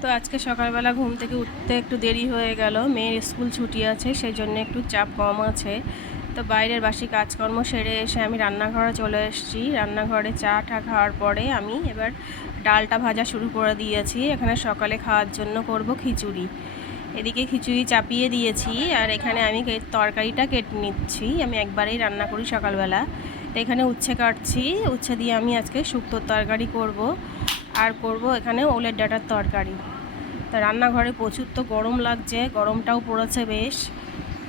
তো আজকে সকালবেলা ঘুম থেকে উঠতে একটু দেরি হয়ে গেল, মেয়ের স্কুল ছুটি আছে, সেই জন্য একটু চাপ কম আছে। তো বাইরের বাসি কাজকর্ম সেরে এসে আমি রান্নাঘরে চলে এসেছি। রান্নাঘরে চা খাওয়ার পরে আমি এবার ডালটা ভাজা শুরু করে দিয়েছি। এখানে সকালে খাওয়ার জন্য করব খিচুড়ি। এদিকে খিচুড়ি চাপিয়ে দিয়েছি, আর এখানে আমি তরকারিটা কেটে নিচ্ছি। আমি একবারেই রান্না করি সকালবেলা। তো এখানে উচ্ছে কাটছি, উচ্ছে দিয়ে আমি আজকে শুক্তোর তরকারি করব, আর করব এখানে ওলের ডাঁটার তরকারি। তা রান্নাঘরে প্রচুর তো গরম লাগছে, গরমটাও পড়েছে বেশ।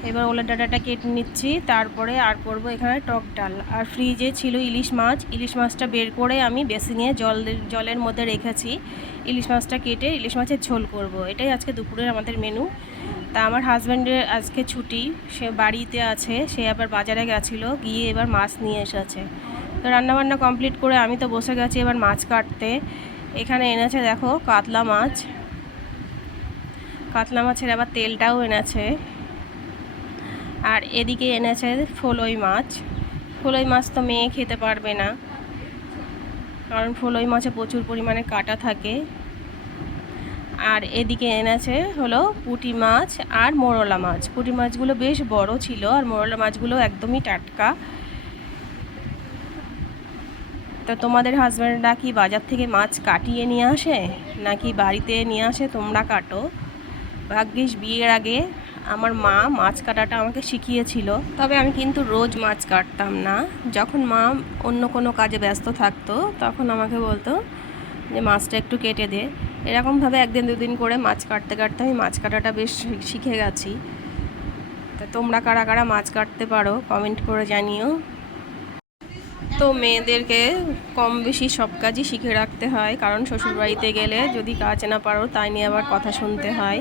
এবার ওলের ডাঁটাটা কেটে নিচ্ছি, তারপরে আর করব এখানে টক ডাল। আর ফ্রিজে ছিল ইলিশ মাছ, ইলিশ মাছটা বের করে আমি বেসিনে জলের মধ্যে রেখেছি। ইলিশ মাছটা কেটে ইলিশ মাছের ঝোল করব, এটাই আজকে দুপুরের আমাদের মেনু। তা আমার হাজব্যান্ডের আজকে ছুটি, সে বাড়িতে আছে, সে আবার বাজারে গেছিলো, গিয়ে এবার মাছ নিয়ে এসেছে। তো রান্নাবান্না কমপ্লিট করে আমি তো বসে গেছি এবার মাছ কাটতে। এখানে এনেছে দেখো কাতলা মাছ, কাতলা মাছের আবার তেলটাও এনেছে। আর এদিকে এনেছে ফলই মাছ। ফলই মাছ তো মেয়ে খেতে পারবে না, কারণ ফলই মাছে প্রচুর পরিমাণে কাঁটা থাকে। আর এদিকে এনেছে হলো পুঁটি মাছ আর মোরলা মাছ। পুঁটি মাছগুলো বেশ বড় ছিল, আর মোরলা মাছগুলো একদমই টাটকা। তো তোমাদের হাজব্যান্ডরা কি বাজার থেকে মাছ কাটিয়ে নিয়ে আসে নাকি বাড়িতে নিয়ে আসে তোমরা কাটো? ভাগ্যিস বিয়ের আগে আমার মা মাছ কাটাটা আমাকে শিখিয়েছিল, তবে আমি কিন্তু রোজ মাছ কাটতাম না। যখন মা অন্য কোনো কাজে ব্যস্ত থাকতো তখন আমাকে বলতো যে মাছটা একটু কেটে দে। এরকমভাবে একদিন দুদিন করে মাছ কাটতে কাটতে আমি মাছ কাটাটা বেশ শিখে গেছি। তা তোমরা কারা কারা মাছ কাটতে পারো কমেন্ট করে জানিও। তো মেয়েদেরকে কম বেশি সব কাজই শিখে রাখতে হয়, কারণ শ্বশুরবাড়িতে গেলে যদি কাজ না পারো তাই নিয়ে আবার কথা শুনতে হয়।